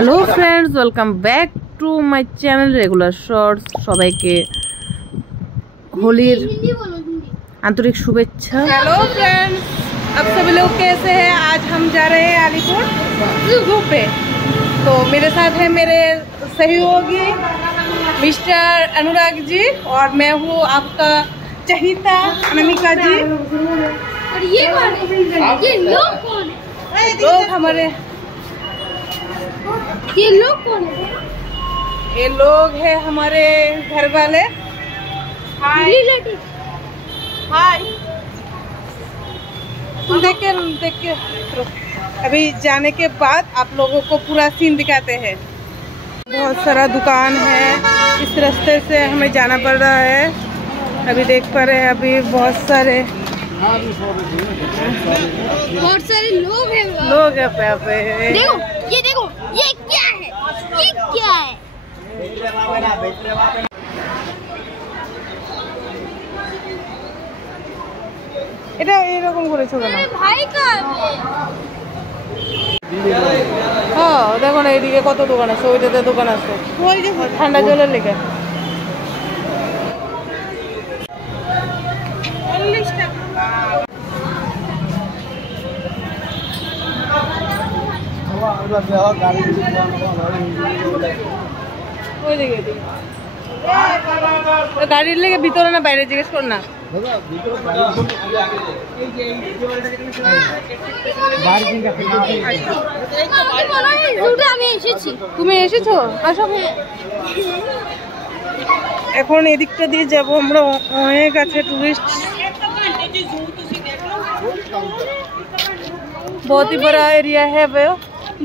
Hello friends, welcome back to my channel regular shorts. सबाइके होलीर आंतरिक शुभेच्छा। हेलो फ्रेंड्स, अब सभी लोग कैसे हैं? आज हम जा रहे हैं अलीपुर जू पे। तो मेरे साथ है मेरे सहयोगी मिस्टर अनुराग जी और मैं हूँ आपका चहिता अनामिका जी। और ये कौन है? ये लोग कौन है? लोग हमारे ये लोग कौन है? ये लोग हैं हमारे घर वाले। हाय हाय, देख के अभी जाने के बाद आप लोगों को पूरा सीन दिखाते हैं। बहुत सारा दुकान है, इस रास्ते से हमें जाना पड़ रहा है। अभी देख पा रहे हैं, अभी बहुत सारे लोग हैं पे पे। देखो, ये क्या है? ये क्या है? এটা এরকম করেছো কেন? ভাই কার? হ্যাঁ, দেখো না এইদিকে কত দোকান আছে, ওইটাতে দোকান আছে। ওই যে ঠান্ডা জলের লেগে। গাড়ির লেগে ভিতরে না বাইরে জিজ্ঞেস কর না। তুমি এসেছো? আসো। এখন এদিকটা দিয়ে যাবো আমরা, অনেক আছে টুরিস্ট। बहुत ही बड़ा एरिया है वो।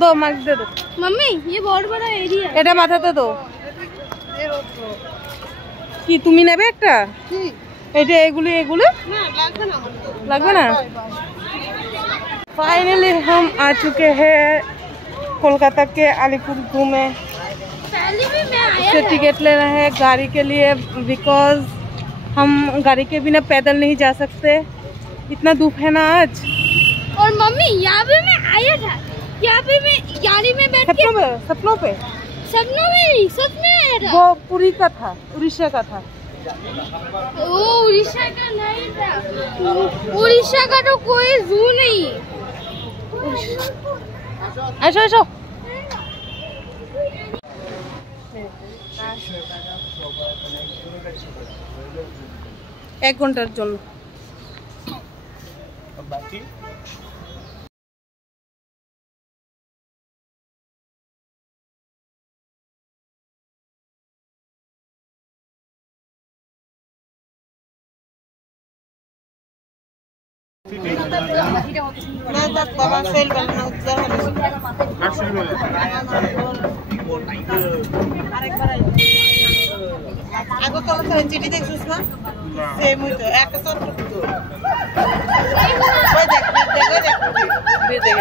दो मार्क्स दे दो मम्मी, ये बहुत बड़ा एरिया है। এটা মাথাতে দো। কি তুমি নেবে একটা? এটা এগুলো না লাগবে না। फाइनली हम आ चुके हैं कोलकाता के अलीपुर जू में। पहले भी मैं आया से टिकट लेना है गाड़ी के लिए, बिकॉज हम गाड़ी के बिना पैदल नहीं जा सकते, इतना धूप है ना आज। और मम्मी, यहाँ पे मैं आया था, यहाँ पे मैं गाड़ी में बैठ के सपनों पे नहीं, सच में आया था। वो पुरी का था, उड़ीसा का था। ओ, उड़ीसा का नहीं था। उड़ीसा का तो कोई जू नहीं। ऐसो 1 ঘন্টার জন্য। চিঠি দেখছিস না? সেম হইতো একটা সর তো। ওই দেখ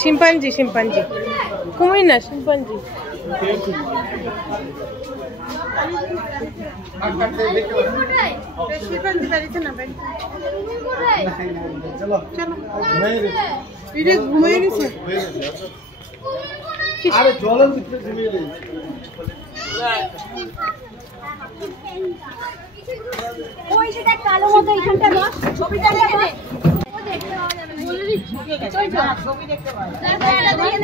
শিম্পাঞ্জি কুমির না, শিম্পাঞ্জি। শিম্পাঞ্জি বাড়িতে না, চলো ঘুমিয়ে গেছে। আরে জলের ভিতরে ঘুমিয়ে গেছে। ওই যে দেখ কালো মতো এইখানটা বস, ছবিটা দেখে নে। ছবি দেখতে পাই। এটা দেখে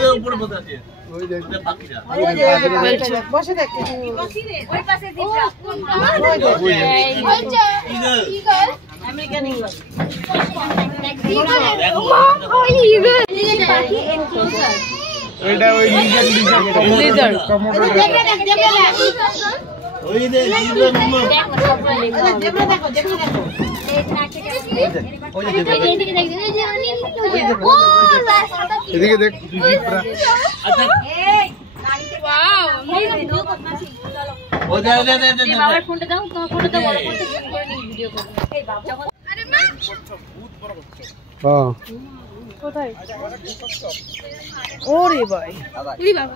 নে, উপরে বসে আছে। বসে দেখ, ওই পাশে দিবরা। আমেরিকান ইগল এটা ওই লিজার্ড কমোডো ওই যে জেব্রা দেখো এদিকে দেখ জিব্রা আচ্ছা ওয়াও ও দে বাবার ফোনটা দাও তোমার ফোনটা দাও বড় করতে জুম করে নিয়ে ভিডিও করব এই বাবা আরে মা হ্যাঁ কোথায় ওরে ভাই উড়ি বাবা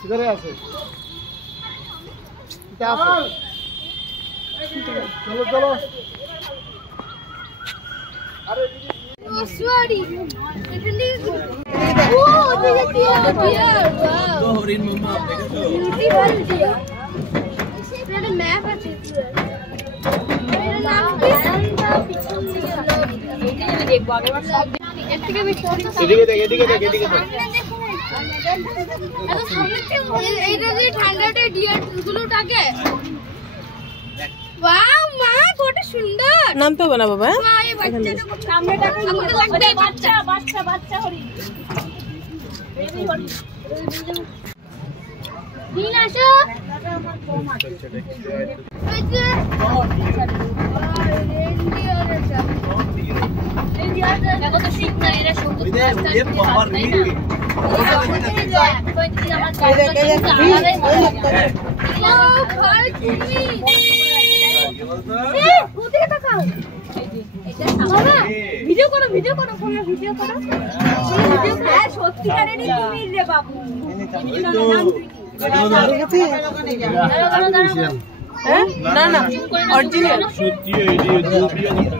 কিধারে আছে চলো চলো আরে সরি এটা লিখো ও ওদিকে টিয়ার ওয়াও হরিণ মামা দেখো বিউটিফুল টিয়ার এটা ম্যাপ আছে এর নাম কি পিছন দিকে এদিকে দেখবো আগেরবার সব এর থেকে বেশি এদিকে দেখ এইটা যে ঠান্ডাতে ডিয়ার গুলো থাকে ওয়াও মা কত সুন্দর নাম তো বানা বাবা মা এই বাচ্চাটা কত সামনেটা আমাকে লাগবে বাচ্চা হরিণ বেবি হরিণ দিন আসো এই যে দেখো তো শীত না এরা সুন্দর ये पावर रील ভিডিও করো সত্যিকারেরই তুমি রে বাবু হ্যাঁ না না অরিজিনাল সত্যি এই যে এই নীল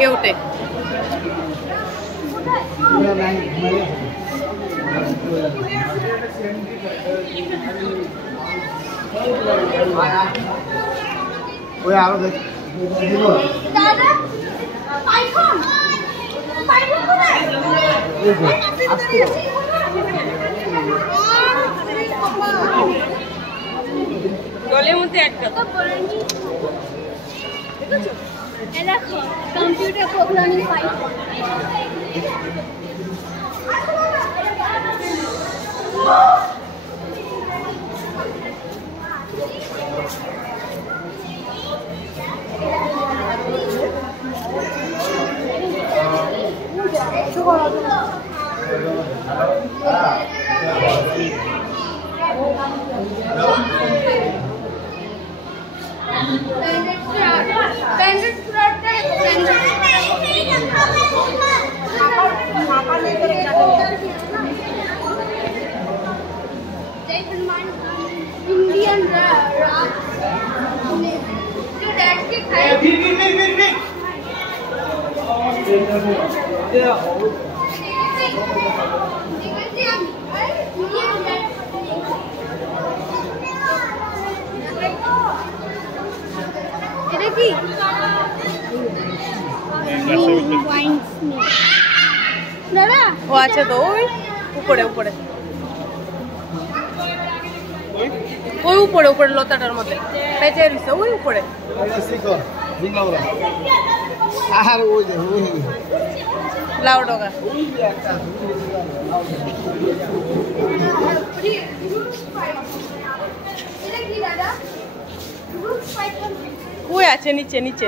কেউটে ওই আরো দেখ দাদা পাইথন কোথায় গলের মধ্যে একটা দেখো কম্পিউটার প্রোগ্রামিং পাইথন इंडियन दादा ও আচ্ছা তো ওই উপরে উপরে লতাটার মধ্যে পেঁচে রইছে ওই উপরে শিখো জিঙ্গাওরা আর ওই যে লাউ ডগা এটা কি দাদা ওই আছে নিচে নিচে।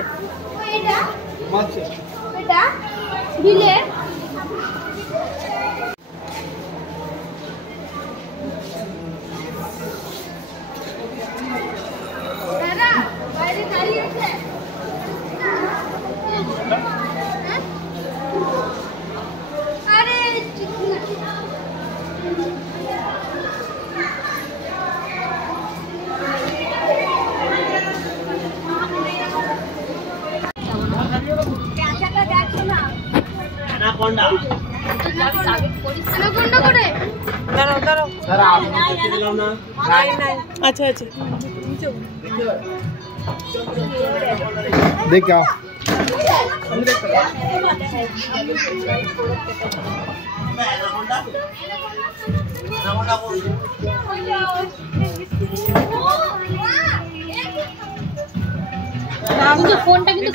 আচ্ছা আচ্ছা দেখা ফোনটা কিন্তু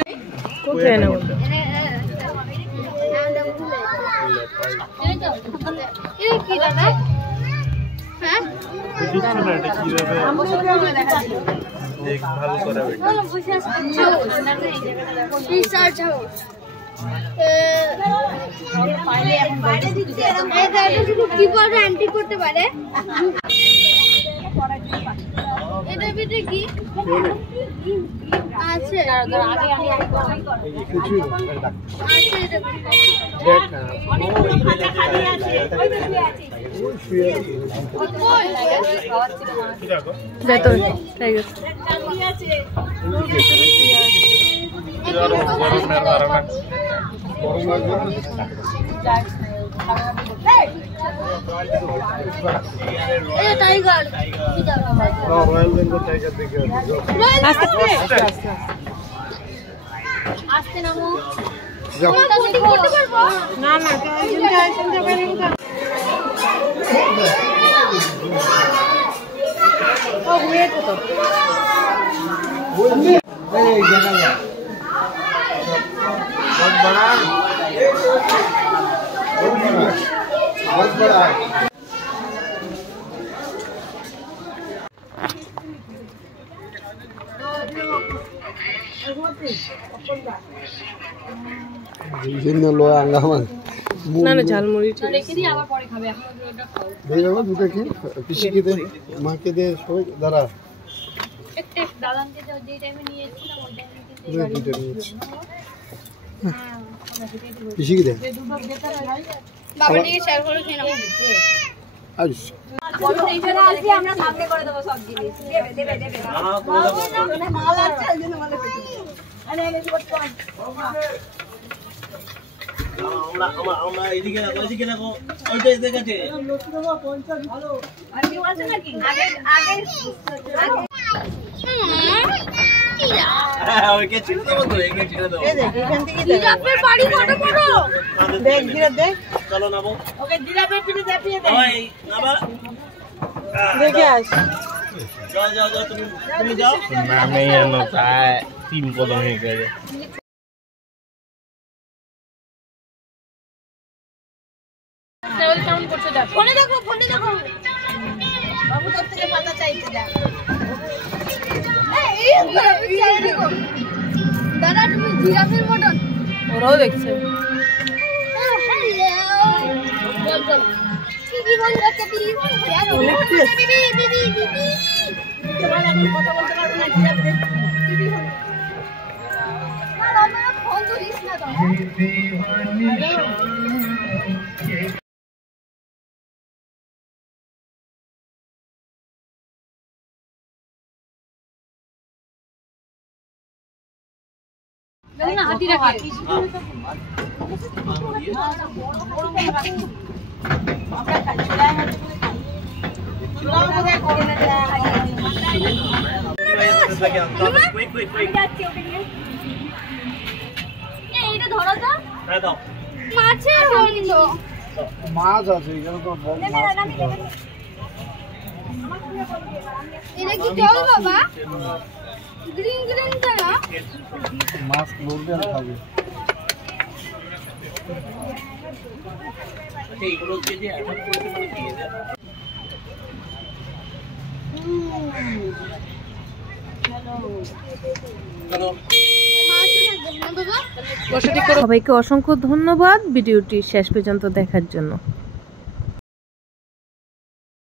কোথায় নেব? কি দাদা? হ্যাঁ এন্ট্রি করতে পারে। এটার ভিতরে কি আছে? ভেতরে ঠিক আছে। টাইগার রয়্যাল বেঙ্গল টাইগার দেখে আসতে নামো। যাও না না ও ওয়েট তো এই দেখা যা बहुत बड़ा बहुत बड़ा বিভিন্ন লোয়া আঙ্গামান না না ঝালমুড়ি রেখে দিই আবার পরে খাবে। এখন ওটা খাও। দিয়ে যাবো দুটো কি পিসিকে দে মাকে দে সবাই দাঁড়া একটা দাদানকে যে টাইমে নিয়েছিলাম ওই টাইমে দুটো নিয়েছি পিসিকে দে বাবা থেকে শেয়ার করে খেয়ে নাও। আজ বলো এইখানে আসি আমরা সামনে করে দেব সব জিনিস। দেবে মাল আছে ওই জন্য মাল পেতে আরে এনে দিব কম আমরা এদিকে রাখো এদিকে রাখো ওইটা এদিকে আছে ভালো আর কি আছে নাকি আগে ওইকে ছেড়ে দেবো তো একে ছেড়ে দেবো এই দেখ এখান থেকে জিরাফের বাড়ি কত বড়? দেখ ধীরে দেখ চলো নামো ওকে জিরাফের পিঠে চাপিয়ে দে ওই নামা দেখে আস যাও যাও যাও তুমি যাও নামে এলো তাই 3 কদম হয়ে গেছে ট্রাভেল কাউন্ট করতে দাও ফোনে দেখো বাবু তোর থেকে পাতা চাইতে যা এই দেখো দাদা তুমি জিরাফের মতন। ওরাও দেখছে চল চল কি বল যাচ্ছে দিদি কথা বলতে পারবে না জিরাফ দেখ ফোন ধরিস না তো। দেখো না হাতি রাখে এইটা ধরো তো হ্যাঁ দাও মাছের গন্ধ। মাছ আছে এখানে তো বড় মাছ এটা কি জল বাবা? গ্রিন গ্রিন জায়গা মাছ লড়বে আর খাবে এইগুলো যদি এখন করতে মানে দিয়ে দাও সবাইকে অসংখ্য ধন্যবাদ ভিডিওটি শেষ পর্যন্ত দেখার জন্য।